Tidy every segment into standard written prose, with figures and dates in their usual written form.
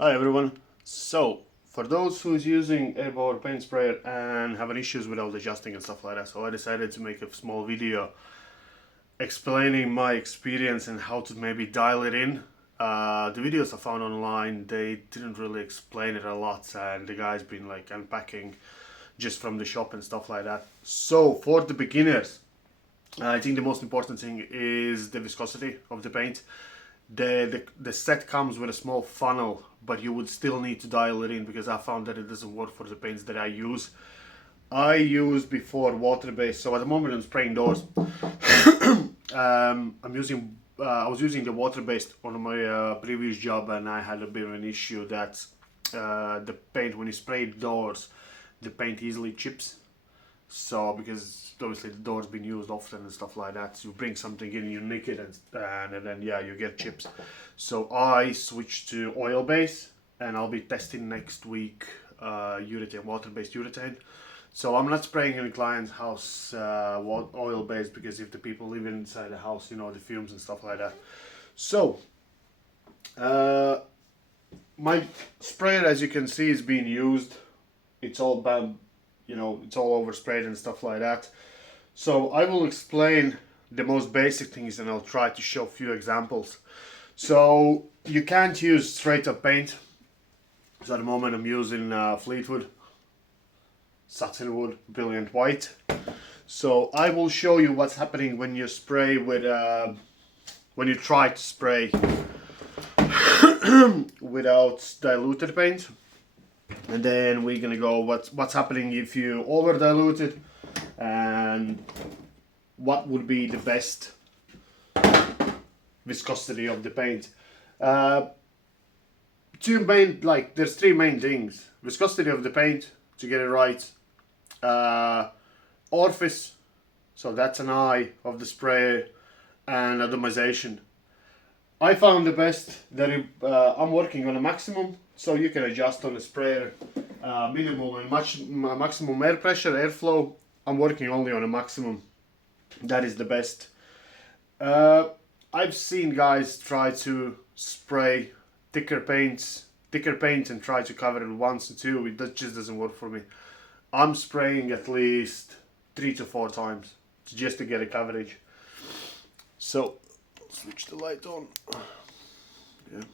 Hi everyone. So, for those who's using Erbauer paint sprayer and having issues without adjusting and stuff like that, so I decided to make a small video explaining my experience and how to maybe dial it in. The videos I found online, they didn't really explain it a lot, and the guy's been like unpacking just from the shop and stuff like that. So, for the beginners, I think the most important thing is the viscosity of the paint. The set comes with a small funnel, but you would still need to dial it in because I found that it doesn't work for the paints that I use. I used before water-based, so at the moment I'm spraying doors. I was using the water-based on my previous job, and I had a bit of an issue that the paint, when you spray doors, the paint easily chips. So because obviously the door's been used often and stuff like that, you bring something in, you nick it, and then yeah, you get chips. So I switched to oil base, and I'll be testing next week urethane, water-based urethane. So I'm not spraying in the client's house oil based, because if the people live inside the house, you know, the fumes and stuff like that. So my sprayer, as you can see, is being used. It's all bad, you know, it's all oversprayed and stuff like that. So I will explain the most basic things, and I'll try to show a few examples. So you can't use straight up paint. So at the moment I'm using Fleetwood, Satinwood, Brilliant White. So I will show you what's happening when you spray with, when you try to spray without diluted paint. And then we're gonna go what's happening if you over dilute it, and what would be the best viscosity of the paint. There's three main things: viscosity of the paint to get it right, orifice, so that's an eye of the sprayer, and atomization. I found the best that I'm working on a maximum, so you can adjust on the sprayer minimum and maximum air pressure, airflow. I'm working only on a maximum. That is the best. I've seen guys try to spray thicker paint and try to cover it once or two. That just doesn't work for me. I'm spraying at least 3 to 4 times just to get a coverage. So switch the light on. Yeah.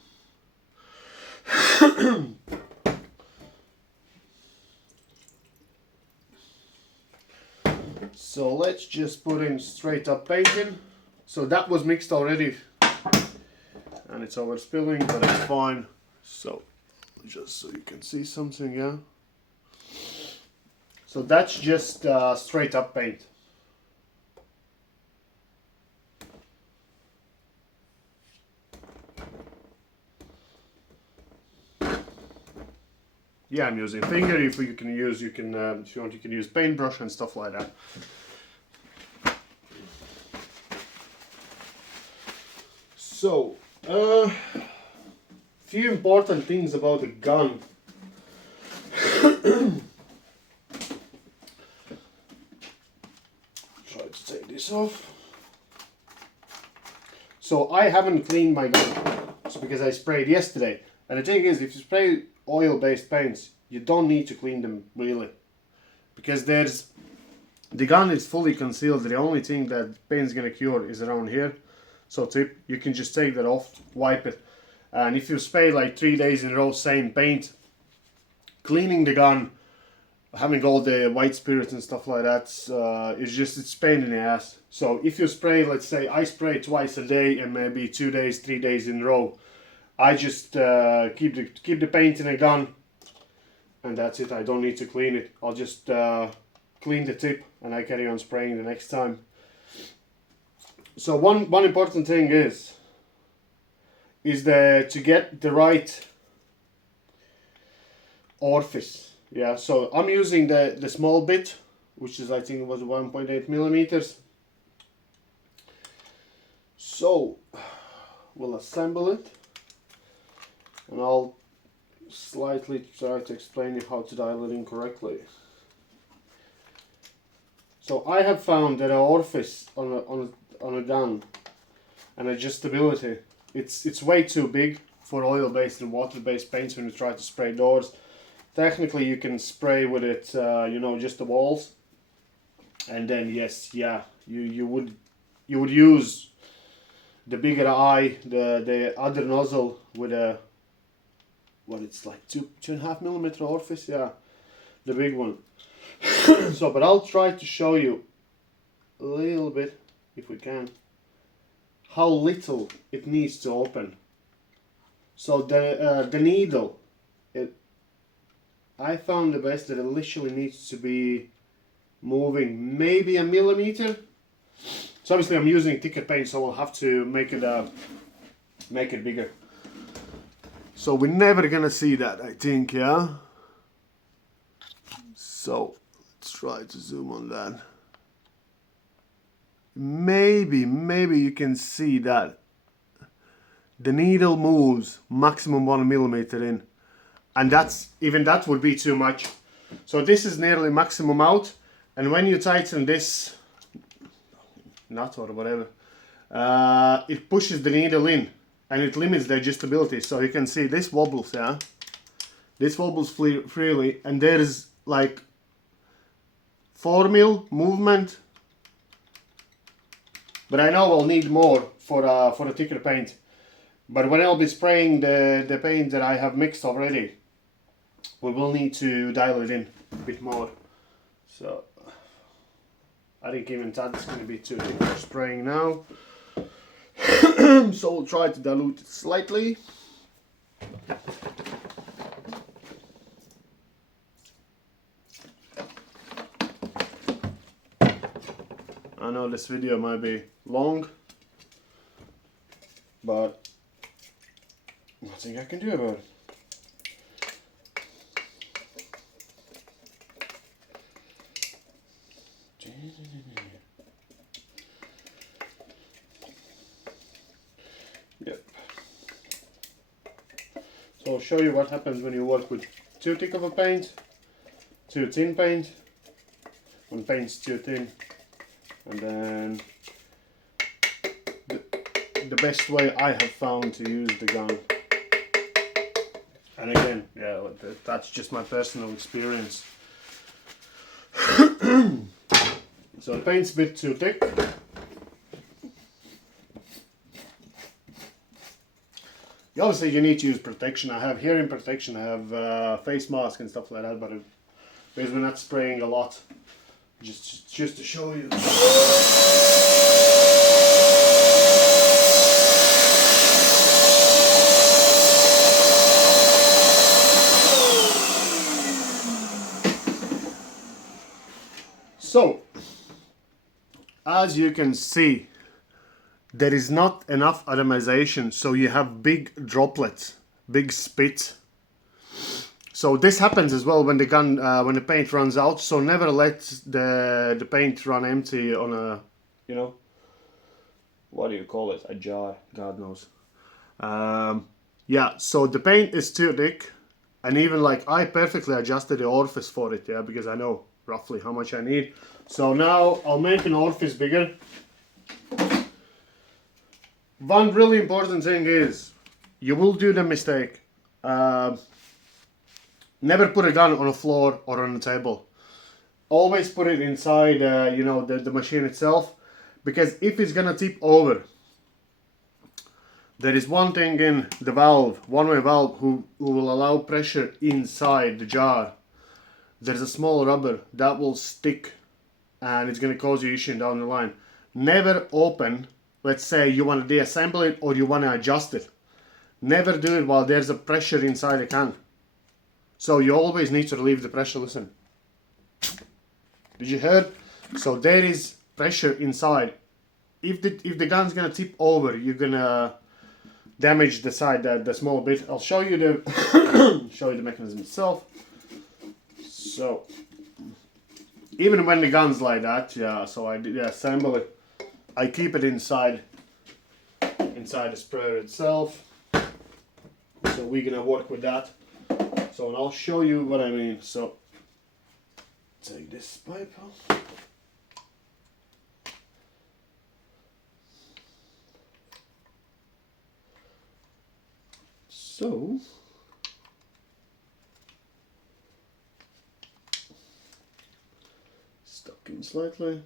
So let's just put in straight up paint in. So that was mixed already, and it's over spilling, but it's fine. So just so you can see something, yeah. So that's just straight up paint. Yeah, I'm using finger. If you can use, if you want, you can use paintbrush and stuff like that. So, few important things about the gun. Try to take this off. So I haven't cleaned my gun, it's because I sprayed yesterday. And the thing is, if you spray oil-based paints, you don't need to clean them really, because the gun is fully concealed. The only thing that paint's gonna cure is around here. So tip, you can just take that off, wipe it, and if you spray like 3 days in a row same paint, cleaning the gun, having all the white spirits and stuff like that, it's pain in the ass. So if you spray, let's say I spray twice a day and maybe 2 days, 3 days in a row, I just keep the paint in a gun, and that's it. I don't need to clean it. I'll just clean the tip and I carry on spraying the next time. So one important thing is to get the right orifice. Yeah, so I'm using the small bit, which is, I think it was 1.8 millimeters. So we'll assemble it, and I'll slightly try to explain you how to dial it in correctly. So I have found that an orifice on a gun and adjustability, it's way too big. for oil-based and water-based paints when you try to spray doors. Technically you can spray with it, you know, just the walls, and then yes, yeah, you would use the bigger eye, the other nozzle with a, what, it's like 2.5 mm orifice, yeah, the big one. So, but I'll try to show you a little bit, if we can, how little it needs to open. So the needle, I found the best that it literally needs to be moving maybe 1 millimeter. So obviously I'm using thicker paint, so I'll have to make it bigger. So we're never gonna see that, I think, yeah. So let's try to zoom on that. Maybe you can see that the needle moves maximum 1 millimeter in, and that would be too much. So this is nearly maximum out, and when you tighten this nut or whatever, it pushes the needle in and it limits the adjustability. So you can see this wobbles, yeah, this wobbles freely, and there is like 4 mil movement, but I know I'll need more for a thicker paint. But when I'll be spraying the paint that I have mixed already, we will need to dial it in a bit more. So I think even that's going to be too thick for spraying now. So we'll try to dilute it slightly. I know this video might be long, but nothing I can do about it. Yep. So I'll show you what happens when you work with too thick of a paint, too thin paint, when paint's too thin, and then the best way I have found to use the gun. And again, yeah, that's just my personal experience. So the paint's a bit too thick. Obviously you need to use protection. I have hearing protection, I have face mask and stuff like that, but because we're not spraying a lot, just to show you. So, as you can see, there is not enough atomization, so you have big droplets, big spit. So this happens as well when the gun, when the paint runs out. So never let the paint run empty on a, you know, what do you call it? A jar, God knows. Yeah, so the paint is too thick, and even like I perfectly adjusted the orifice for it, yeah, because I know roughly how much I need. So now I'll make an orifice bigger. One really important thing is, you will do the mistake. Never put a gun on a floor or on a table. Always put it inside, you know, the machine itself, because if it's gonna tip over, there is one thing in the valve, one-way valve, who will allow pressure inside the jar. There's a small rubber that will stick, and it's gonna cause you issue down the line. Never open. Let's say you want to deassemble it or you want to adjust it. Never do it while there's a pressure inside the can. So you always need to relieve the pressure. Listen. Did you hear? So there is pressure inside. If the gun's gonna tip over, you're gonna damage the side, the small bit. I'll show you the show you the mechanism itself. So even when the gun's like that, yeah. So I assemble it. I keep it inside the sprayer itself. So we're gonna work with that. So and I'll show you what I mean. So take this pipe off. So stuck in slightly.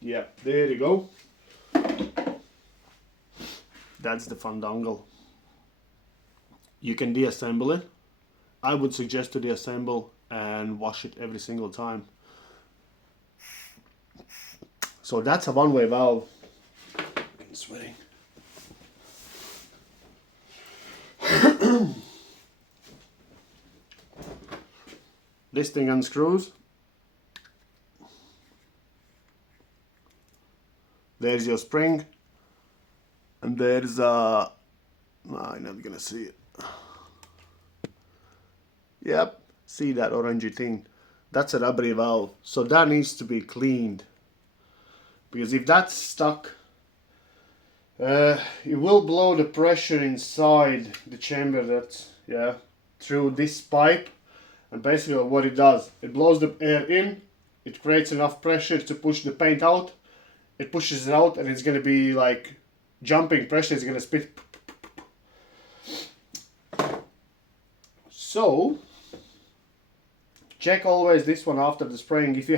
Yeah, there you go. That's the fun dongle. You can deassemble it. I would suggest to deassemble and wash it every single time. So that's a one-way valve. I'm sweating. This thing unscrews. There's your spring, and there's a, I'm not gonna see it. Yep, see that orangey thing? That's a rubbery valve, so that needs to be cleaned. Because if that's stuck, it will blow the pressure inside the chamber, that's, yeah, through this pipe. And basically what it does, it blows the air in, it creates enough pressure to push the paint out. It pushes it out and it's going to be like jumping pressure, it's going to spit. So check always this one after the spraying. If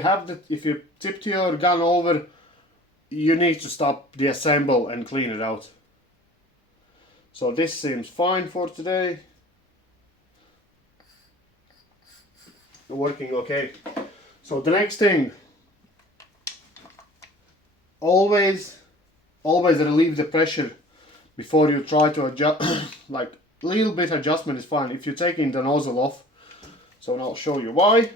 you tipped your gun over, you need to stop, deassemble and clean it out. So this seems fine for today. Working okay. So the next thing, always relieve the pressure before you try to adjust. Like a little bit adjustment is fine if you're taking the nozzle off. So I'll show you why.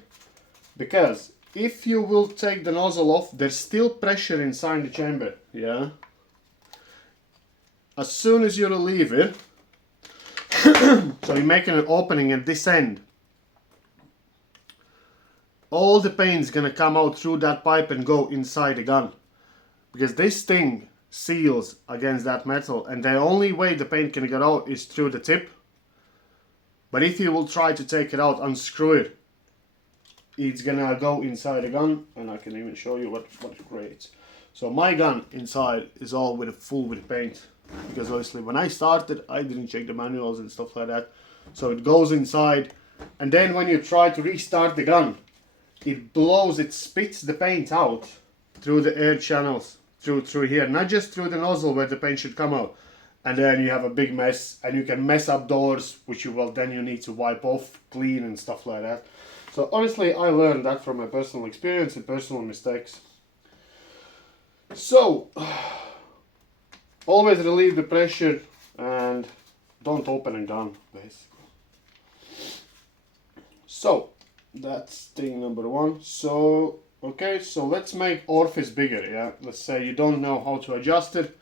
Because if you will take the nozzle off, there's still pressure inside the chamber, yeah? As soon as you relieve it, so you're making an opening at this end, all the paint's gonna come out through that pipe and go inside the gun. Because this thing seals against that metal, and the only way the paint can get out is through the tip. But if you will try to take it out, unscrew it, it's gonna go inside the gun, and I can even show you what it creates. So my gun inside is all full with paint, because obviously when I started I didn't check the manuals and stuff like that. So it goes inside, and then when you try to restart the gun, it spits the paint out through the air channels, through here, not just through the nozzle where the paint should come out. And then you have a big mess, and you can mess up doors, which you need to wipe off, clean and stuff like that. So honestly, I learned that from my personal experience and personal mistakes. So always relieve the pressure and don't open a gun, basically. So that's thing number one. So okay, so let's make orifice bigger, yeah? Let's say you don't know how to adjust it.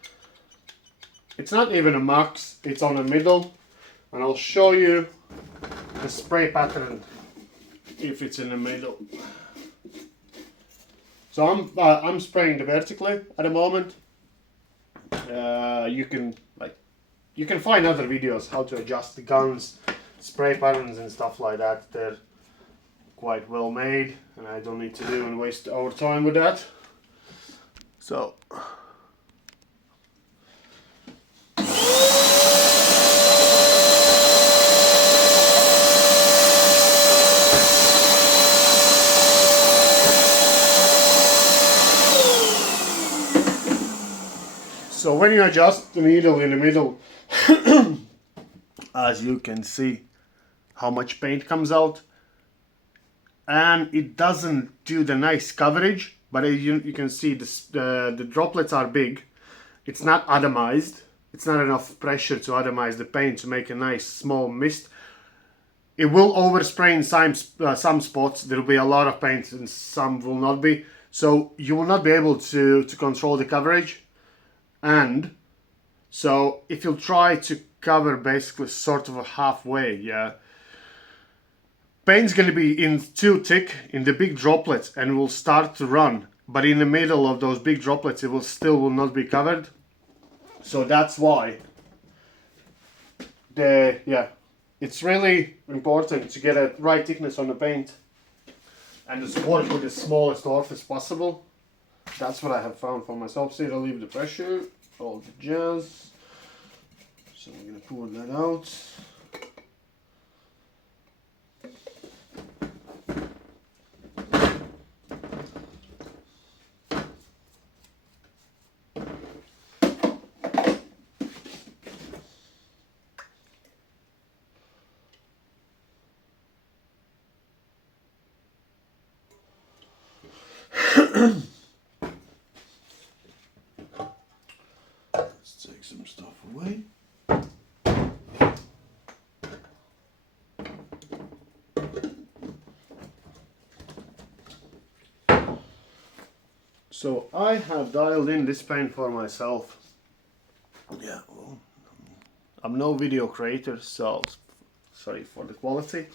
It's not even a max, it's on the middle. And I'll show you the spray pattern if it's in the middle. So I'm spraying the vertically at the moment. You can find other videos how to adjust the guns, spray patterns and stuff like that. They're quite well made, and I don't need to do and waste our time with that. So when you adjust the needle in the middle, as you can see how much paint comes out, and it doesn't do the nice coverage, but as you can see the droplets are big. It's not atomized. It's not enough pressure to atomize the paint to make a nice small mist. It will overspray in some spots. There will be a lot of paint and some will not be. So you will not be able to control the coverage. And so if you'll try to cover basically sort of a halfway, yeah, paint's going to be in too thick in the big droplets and will start to run. But in the middle of those big droplets, it will not be covered. So that's why it's really important to get a right thickness on the paint and just work with the smallest orifice possible. That's what I have found for myself. See, relieve the pressure, all the jazz. So I'm gonna pull that out. Let's take some stuff away. So I have dialed in this paint for myself. Yeah, well, I'm no video creator, so sorry for the quality.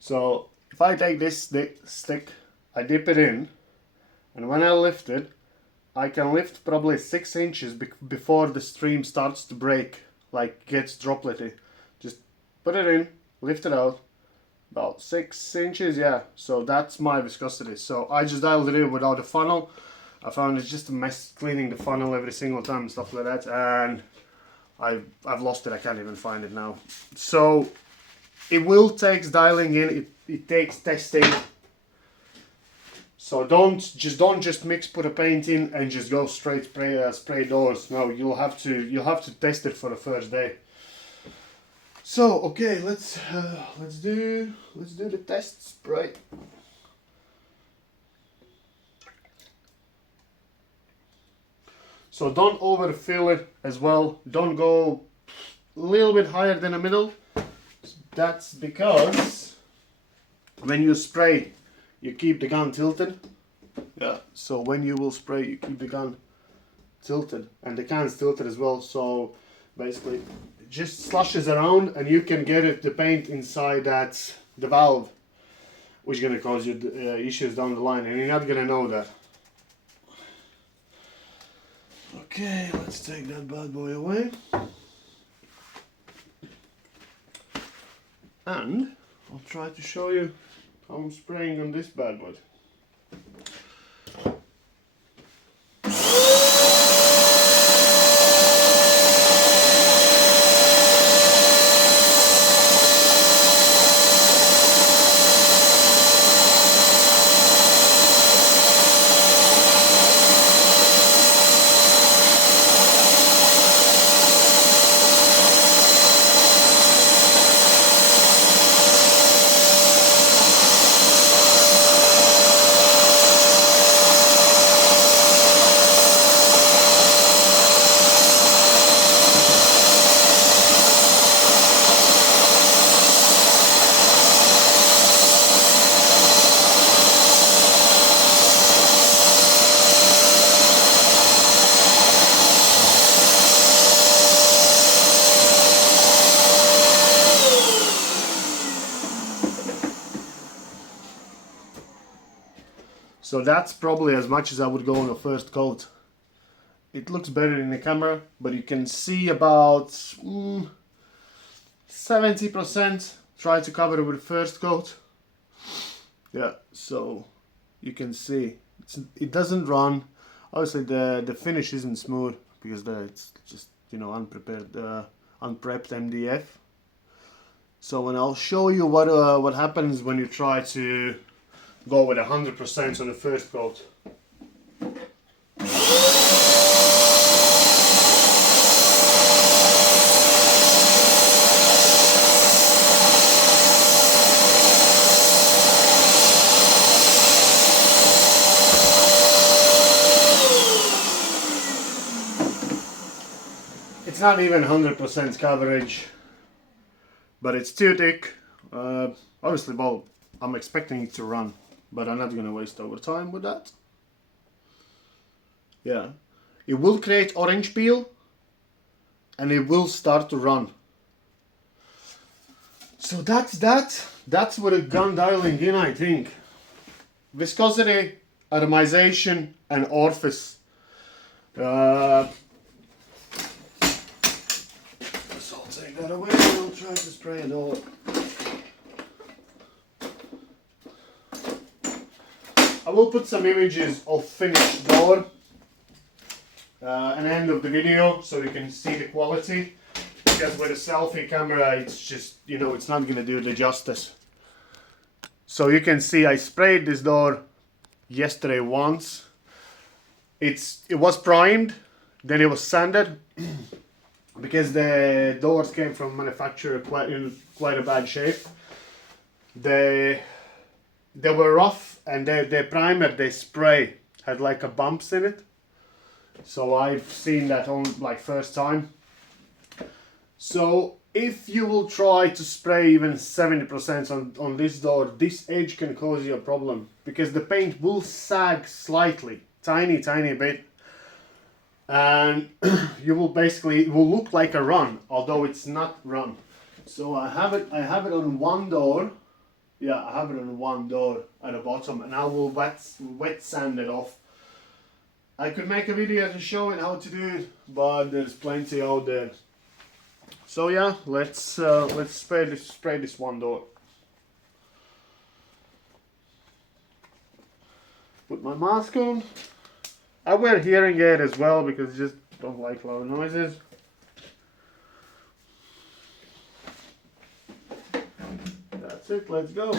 So if I take this stick, I dip it in, and when I lift it, I can lift probably 6 inches before the stream starts to break, like gets dropletty. Just put it in, lift it out, about 6 inches, yeah. So that's my viscosity. So I just dialed it in without a funnel. I found it's just a mess cleaning the funnel every single time and stuff like that, and I've lost it. I can't even find it now. So it will take dialing in. It takes testing. So don't just mix, put a paint in, and just go straight spray doors. No, you'll have to test it for the first day. So okay, let's do the test spray. So don't overfill it as well. Don't go a little bit higher than the middle. That's because when you spray, you keep the gun tilted. Yeah. So when you will spray, you keep the gun tilted, and the can's tilted as well. So basically, it just slushes around, and you can get the paint inside the valve, which is gonna cause you issues down the line, and you're not gonna know that. Okay, let's take that bad boy away. And I'll try to show you how I'm spraying on this bad boy. So that's probably as much as I would go on a first coat. It looks better in the camera, but you can see about 70%. Try to cover it with first coat. Yeah, so you can see it doesn't run. Obviously the finish isn't smooth because it's just, you know, unprepared, unprepped MDF. So when I'll show you what happens when you try to go with 100% on the first coat. It's not even 100% coverage, but it's too thick. Obviously, well, I'm expecting it to run, but I'm not going to waste over time with that. Yeah, it will create orange peel and it will start to run. So that's that. That's what a gun dialing in, I think. Viscosity, atomization, and orifice. So I'll take that away and I'll try to spray it all. I will put some images of finished door at the end of the video so you can see the quality, because with a selfie camera it's just, you know, it's not going to do the justice. So you can see I sprayed this door yesterday once. It was primed, then it was sanded because the doors came from manufacturer in quite a bad shape. They were rough, and the primer they spray had like a bumps in it. So I've seen that on like first time. So if you will try to spray even 70% on this door, this edge can cause you a problem, because the paint will sag slightly, tiny bit, and you will basically, it will look like a run, although it's not run. So I have it on one door. Yeah, I have it on one door at the bottom, and I will wet sand it off. I could make a video to show it how to do it, but there's plenty out there. So yeah, let's spray this one door. Put my mask on. I wear hearing aid as well because I just don't like loud noises. That's it, let's go.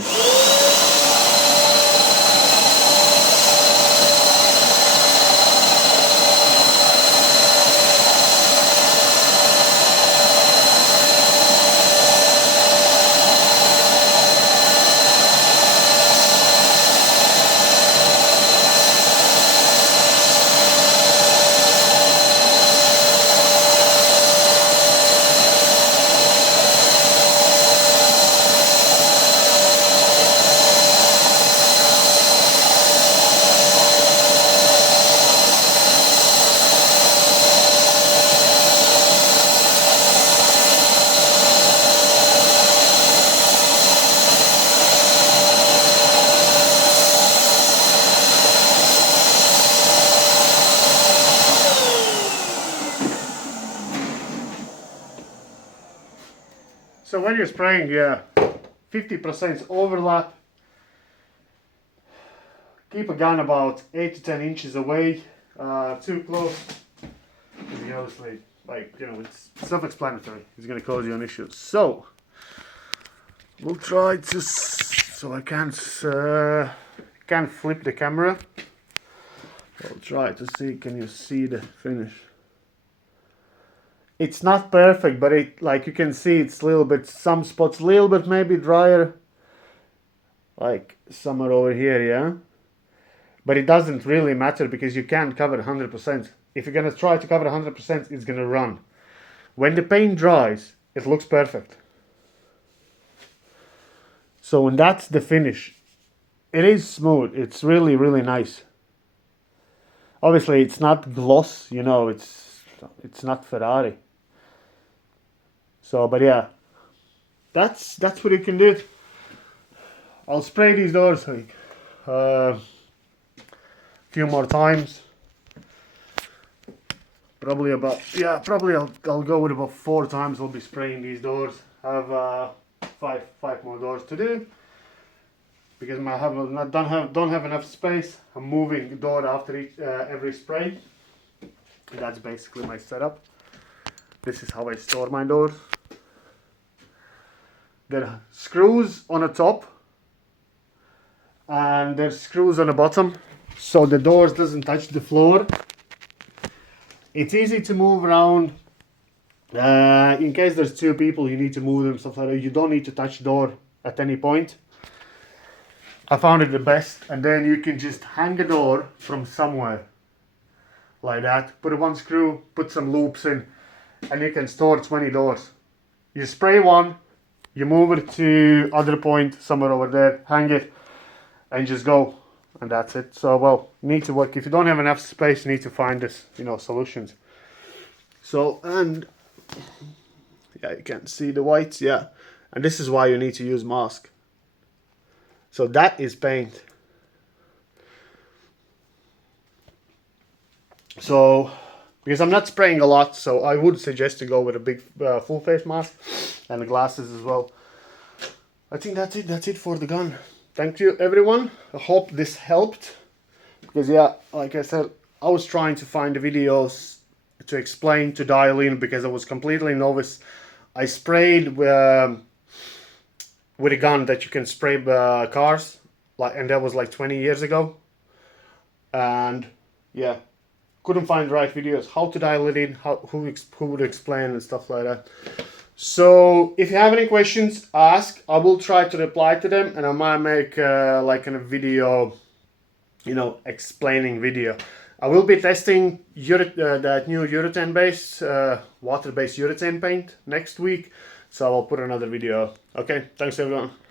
So when you're spraying, yeah, 50% overlap. Keep a gun about 8 to 10 inches away. Too close, because obviously, like, you know, it's self-explanatory. It's going to cause you an issue. So we'll try to. So I can't flip the camera. I'll try to see. Can you see the finish? It's not perfect, but it, like you can see, it's a little bit, some spots a little bit maybe drier, like somewhere over here, yeah. But it doesn't really matter because you can't cover 100%. If you're gonna try to cover 100%, it's gonna run. When the paint dries, it looks perfect. So when that's the finish, it is smooth. It's really, really nice. Obviously, it's not gloss, you know. It's not Ferrari. So, but yeah, that's what you can do. I'll spray these doors like a few more times. Probably I'll go with about 4 times. I'll be spraying these doors. I have five more doors to do because I don't have enough space. I'm moving the door after every spray. And that's basically my setup. This is how I store my doors. There are screws on the top and there's screws on the bottom, so the doors doesn't touch the floor. It's easy to move around. In case there's 2 people, you need to move them, stuff like that. You don't need to touch the door at any point. I found it the best, and then you can just hang a door from somewhere like that. Put one screw, put some loops in, and you can store 20 doors. You spray one, you move it to other point somewhere over there, hang it, and just go, and that's it. So, well, you need to work. If you don't have enough space, you need to find this, you know, solutions. So, and yeah, you can see the whites, yeah, and this is why you need to use mask. So that is paint. So, because I'm not spraying a lot, so I would suggest to go with a big full face mask and the glasses as well. I think that's it for the gun. Thank you everyone. I hope this helped. Because yeah, like I said, I was trying to find the videos to explain, to dial in, because I was completely novice. I sprayed with a gun that you can spray cars, and that was like 20 years ago. And yeah, couldn't find the right videos, how to dial it in, who would explain and stuff like that. So if you have any questions, ask. I will try to reply to them, and I might make like a video, explaining video. I will be testing that new urethane based, water based urethane paint next week. So I'll put another video. Okay, thanks everyone.